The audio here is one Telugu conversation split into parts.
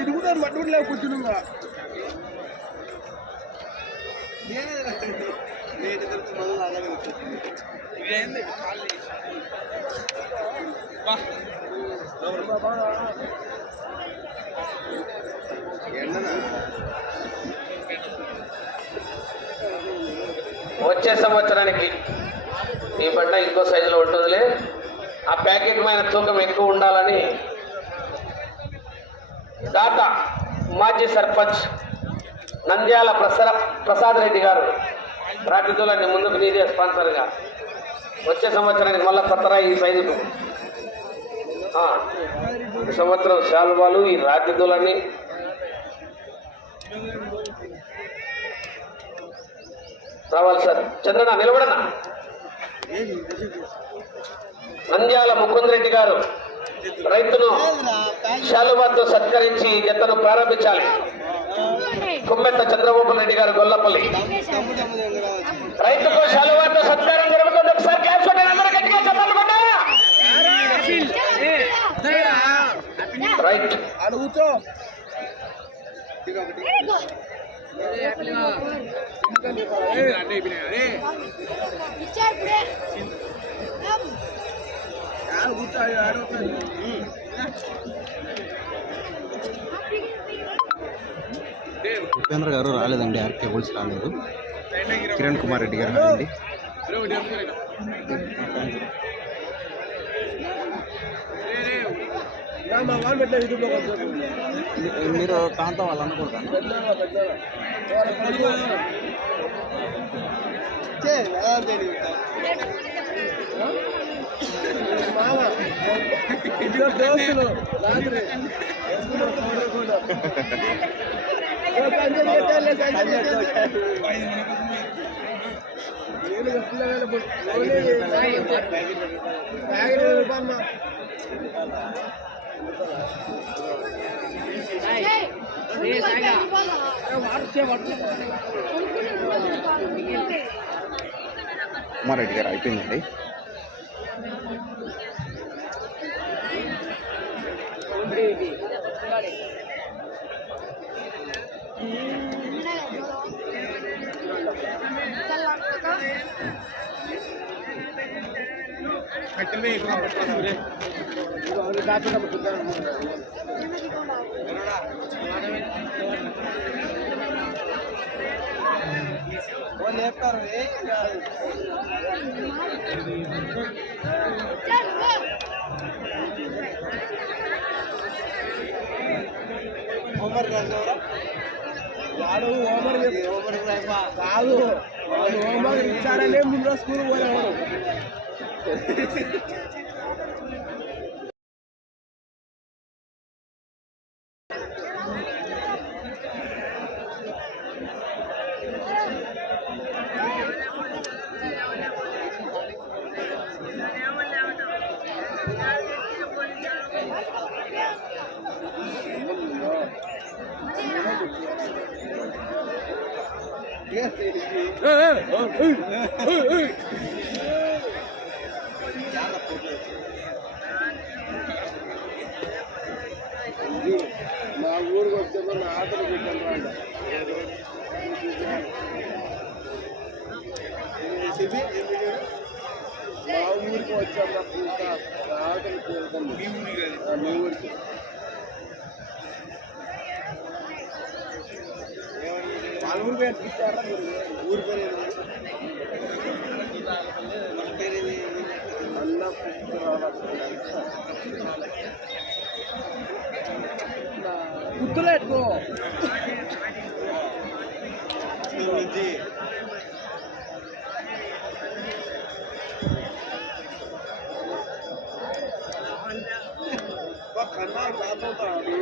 இருபதாறு மட்டும் குத்துணுங்க நேற்று முதல்ல அழகு வச்சு వచ్చే సంవత్సరానికి ఈ బట్ట ఇంకో సైజులో ఉంటుందిలే. ఆ ప్యాకెట్ పైన తూకం ఎక్కువ ఉండాలని దాత మాజీ సర్పంచ్ నంద్యాల ప్రసర ప్రసాద్ రెడ్డి గారు రాజకీయాలన్నీ ముందుకు నీదే స్పాన్సర్గా. వచ్చే సంవత్సరానికి మళ్ళీ కొత్తరా ఈ సైజుకు సంవత్సరం శాలువాలు ఈ రాజకీయాలన్నీ రావాలి సార్. చంద్రనా నిలబడనా నంద్యాల ముకుందరెడ్డి గారు రైతును శాలువాతో సత్కరించి జతను ప్రారంభించాలి. కుమ్మెత్త చంద్రబాబు రెడ్డి గారు గొల్లపల్లి. రైతుకు శాలువాతో సత్కారం జరుగుతుంది. ఒకసారి అందరూ గట్టిగా రైట్ అడుగుతో. ఉపేంద్ర గారు రాలేదండి ఆర్ కేబుల్స్ రాలేదు. కిరణ్ కుమార్ రెడ్డి గారు రాండి మా వాళ్ళు పెట్టలే యూట్యూబ్లో కొంచెం మీరు కాంతం వాళ్ళు అనుకుంటాను బ్యాగ్ రూపాయలు అమ్మా. గారు అయిపోయిందండి Thank you. చెప్తారు. హోంవర్క్ రాసేవారా? వాడు హోంవర్క్ చెప్- కాదు వాడు హోంవర్క్ ఇచ్చారనే ముందు స్కూల్ పోయాడు Yeah. ఊరి పేరు తీసుకున్నారా మీరు ఊరి పేరు ఏది? అన్న గుర్తులు పెట్టుకో కన్నా కాపోతాడు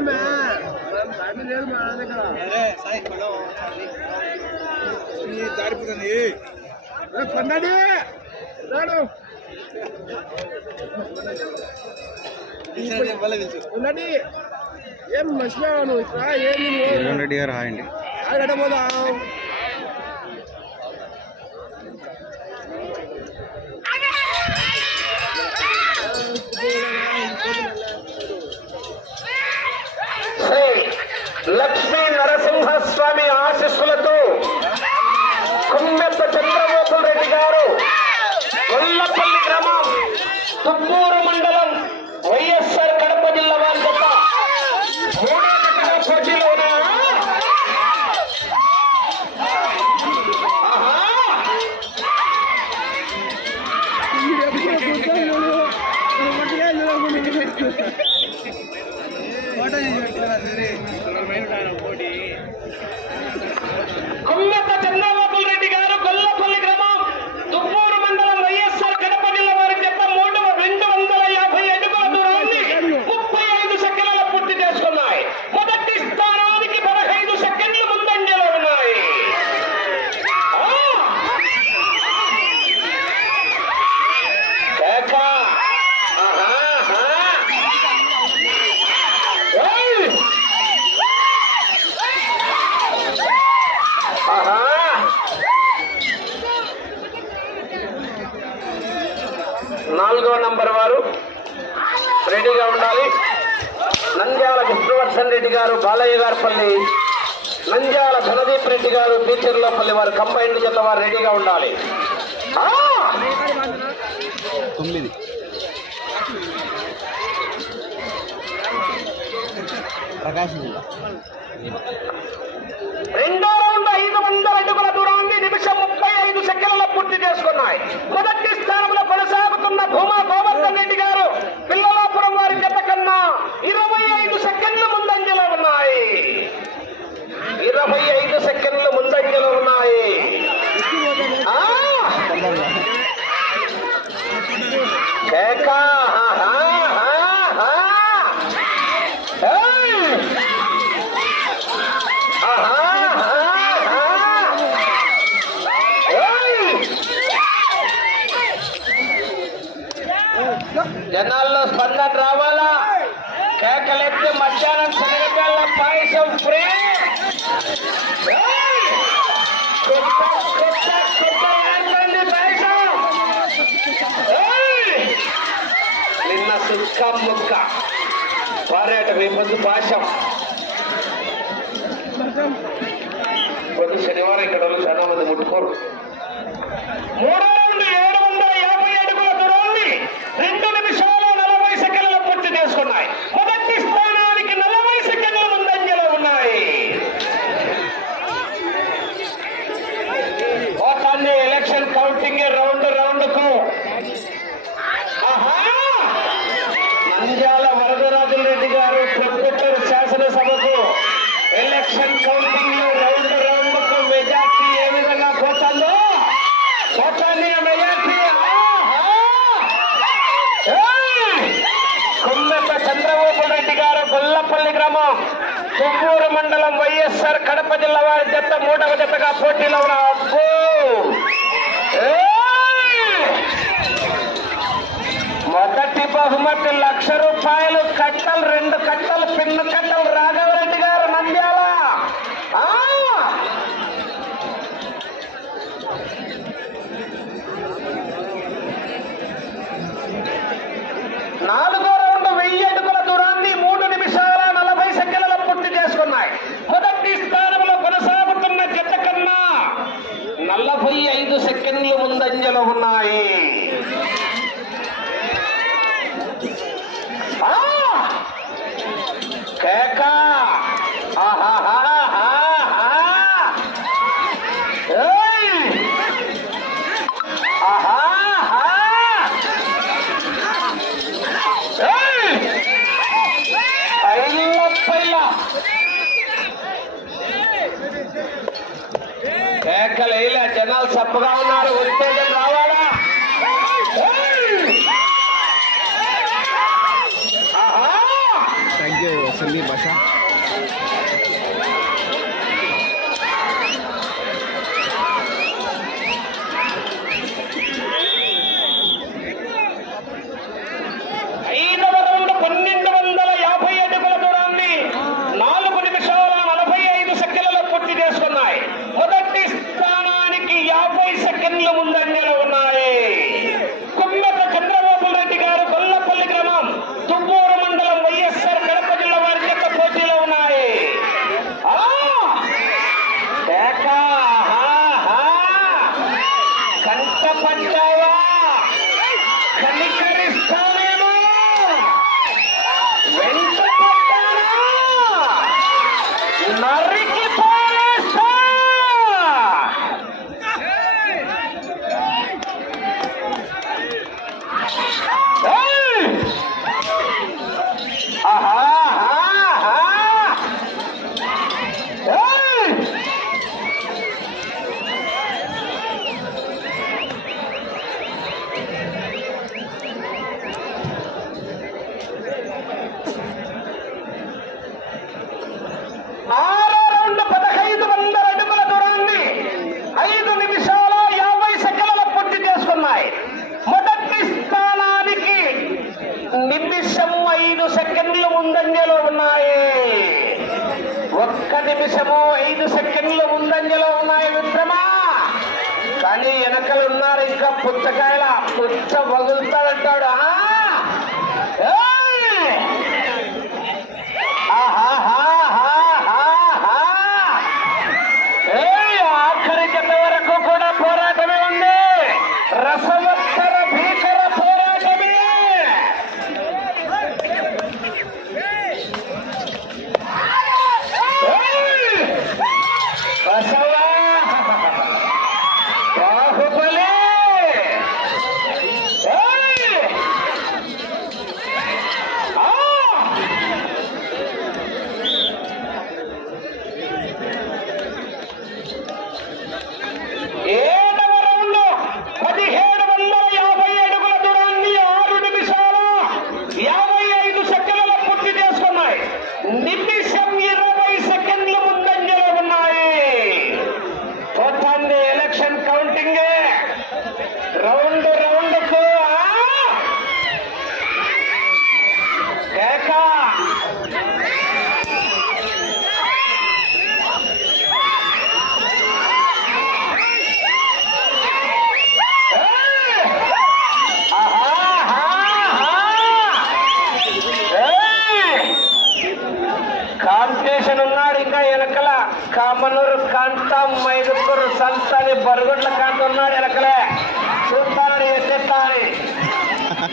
మే సాయి లేదు మా ఏం మర్చిపోయావు నువ్వు ఇక్కడ ఏంది ప్రకాశం జిల్లా రెండో రౌండ్ ఐదు వందల అడుగుల దూరాన్ని నిమిషం ముప్పై ఐదు సెకండ్ల పూర్తి చేసుకున్నాయి. మొదటి స్థానంలో కొనసాగుతున్న భూమా గోవా పాల యొక్క పారాటం ఈ ముందు పాశం. ప్రతి శనివారం ఇక్కడ చాలా మంది ముట్టుకోరు. మూడో చింతపల్లి గ్రామం కొవ్వూరు మండలం వైఎస్ఆర్ కడప జిల్లా వారి జత మూడవ జతగా పోటీలో ఉన్న మొదటి బహుమతి లక్ష రూపాయలు కట్టలు రెండు కట్టలు పిన్ను కట్టలు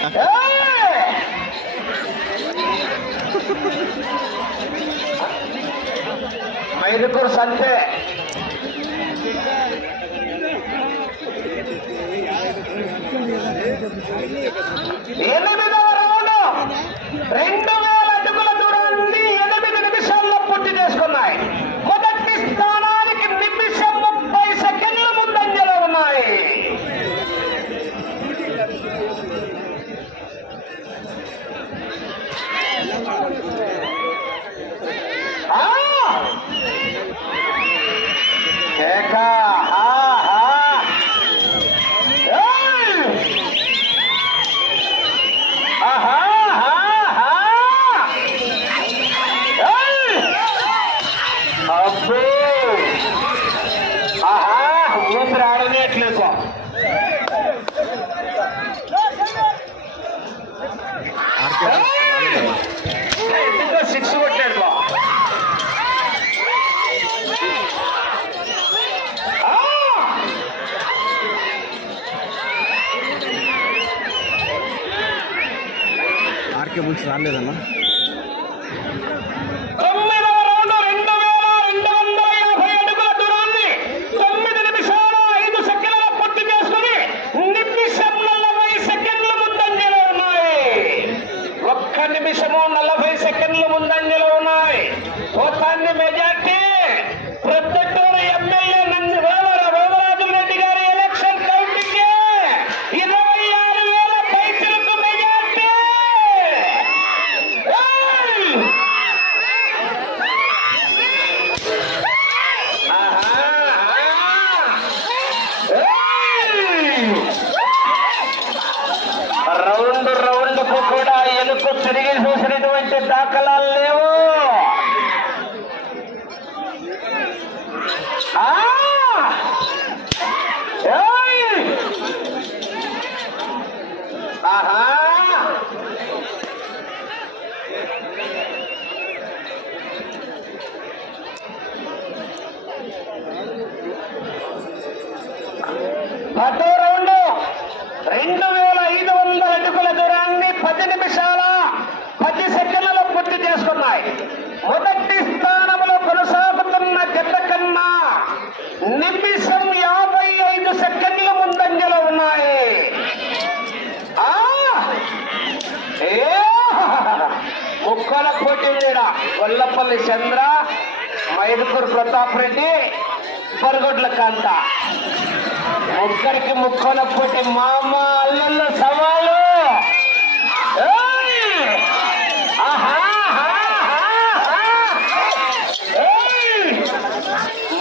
మైదుకూరు సంతే ఎనిమిదవ రౌండ్. రెండు అబ్బో ఆహా ఊపిరి ఆడనే ఎట్లేదు ఎందుకో సిక్స్ కొట్టాడు ఆర్కే బుల్స్ రాలేదన్నా ప్రతాప్ రెడ్డి పరగొడ్ల కాంత. ఒక్కరికి ముక్కోనపోతే మామ అల్లల్ల సవాలు.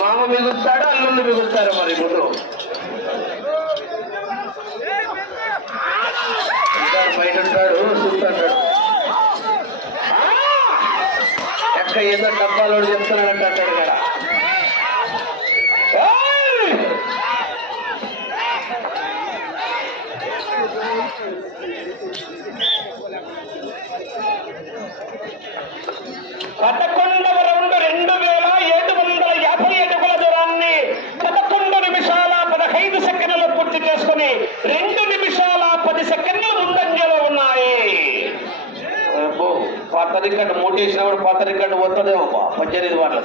మామ మిగుతాడు అల్లుళ్ళు మిగుతారు మరి ఇప్పుడు? బయట ఉంటాడు చూస్తాడు ఎక్క ఏదో డబ్బాలోడు చెప్తున్నాడంట అంటాడు. రెండు వేల ఏడు వందల యాభై నిమిషాల పదహైదు పూర్తి చేసుకుని రెండు నిమిషాల పది ముందంజలో ఉన్నాయి. పాత రికార్డు మోటేషన్ పద్దెనిమిది వాళ్ళు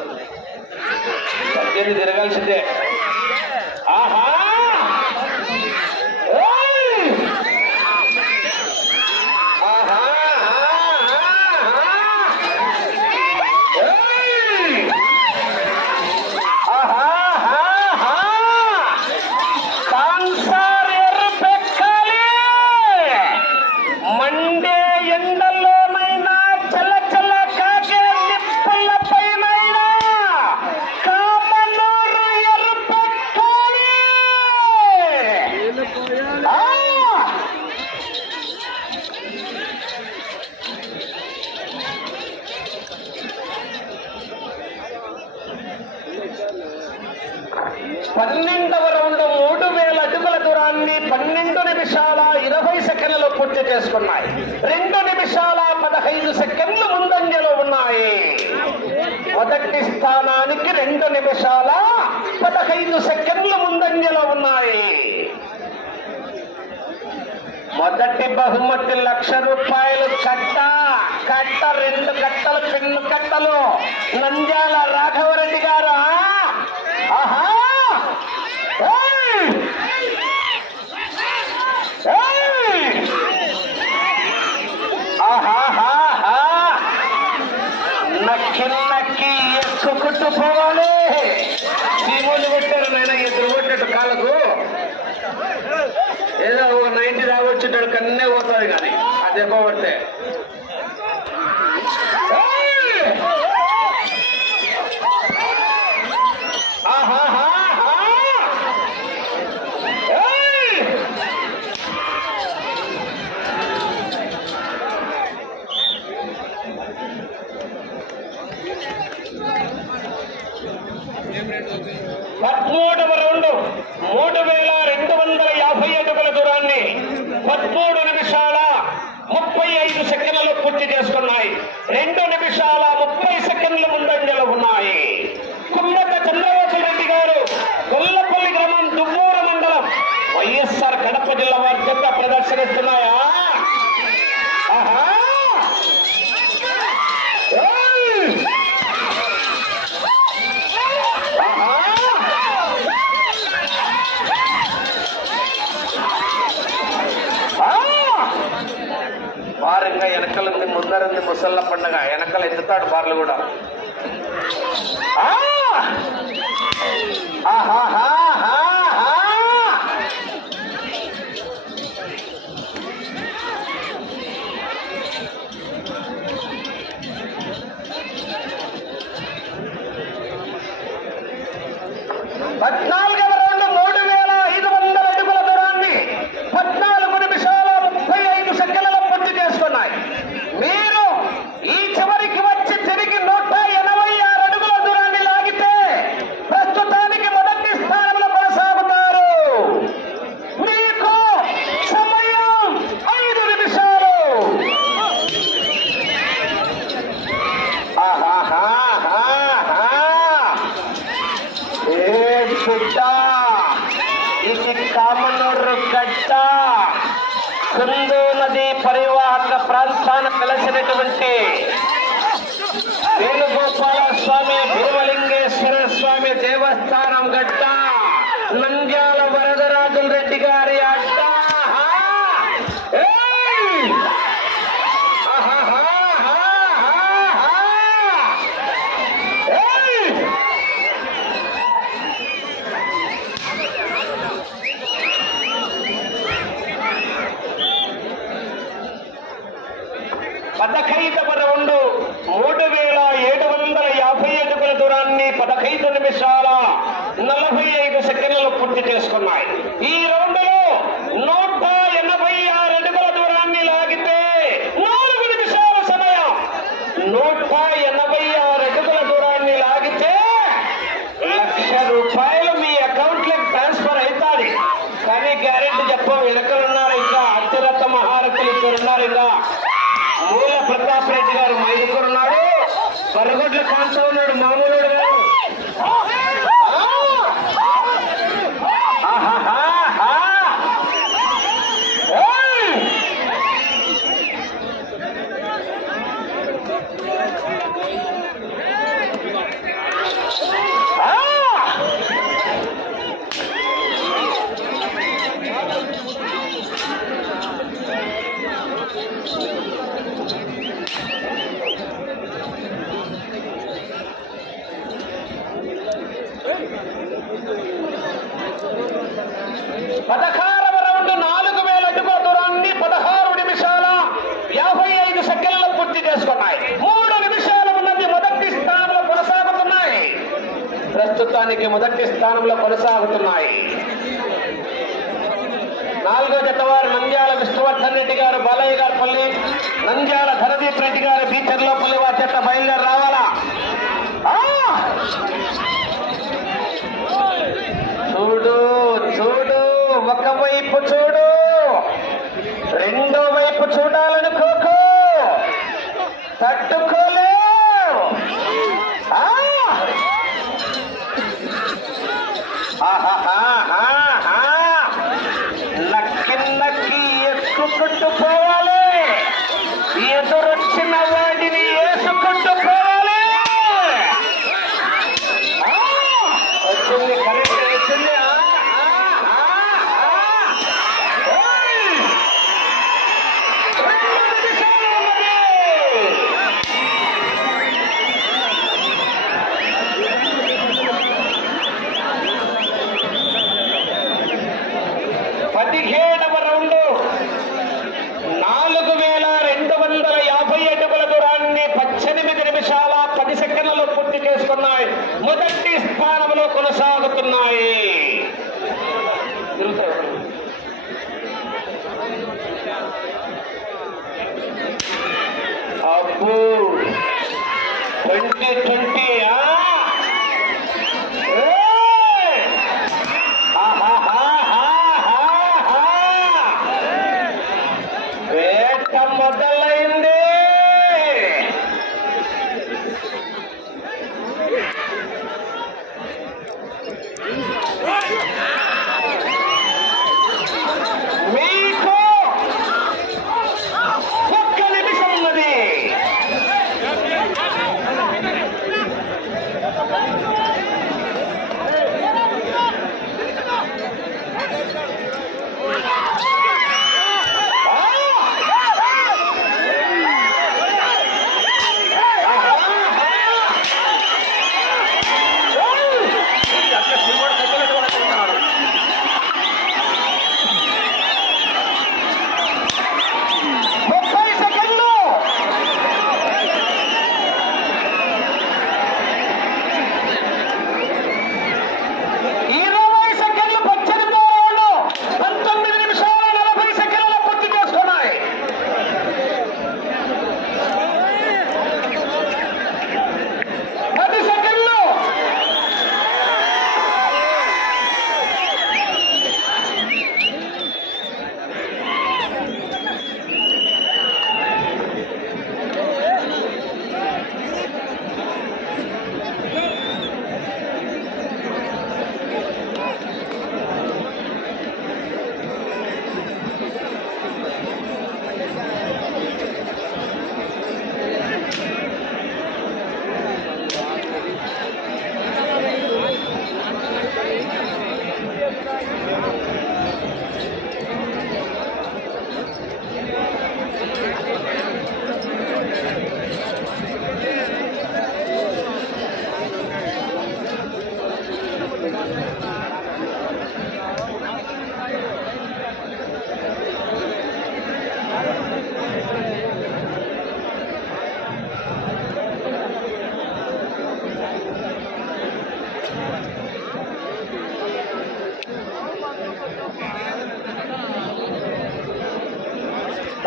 పద్దెనిమిది తిరగాల్సిందే এত সবাই ముసళ్ళ పండుగ వెనకాల ఎత్తుతాడు బార్లు కూడా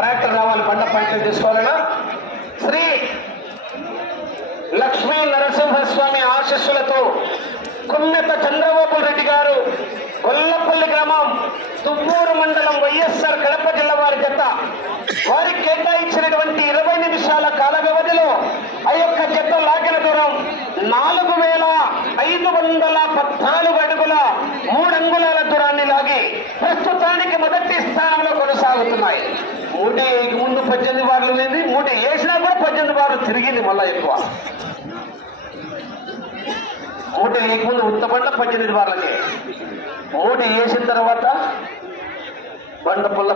ట్రాక్టర్ రావాలి పంట పంటలు తీసుకోవాలన్నా శ్రీ లక్ష్మీ నరసింహస్వామి ఆశస్సులతో కున్నెత చంద్రబాబు రెడ్డి గారు కొల్లపల్లి గ్రామం తువ్వూరు మండలం వైఎస్ఆర్ కడప జిల్లా వారి జత వారికి కేటాయించినటువంటి ఇరవై నిమిషాల కాల వ్యవధిలో ఆ యొక్క జత లాగిన దూరం నాలుగు వేల ఐదు వందల పద్నాలుగు అడుగుల మూడు అంగుళాల దూరాన్ని లాగి ప్రస్తుతానికి మొదటి స్థానంలో కొనసాగుతున్నాయి మూటి ముందు పద్దెనిమిది బార్లు లేని మూటి వేసినా కూడా పద్దెనిమిది బార్లు తిరిగింది మళ్ళా ఎక్కువ. మూట లేకముందు ఉత్తబండ పద్దెనిమిది బార్లకే ఓటు వేసిన తర్వాత బండ పుల్ల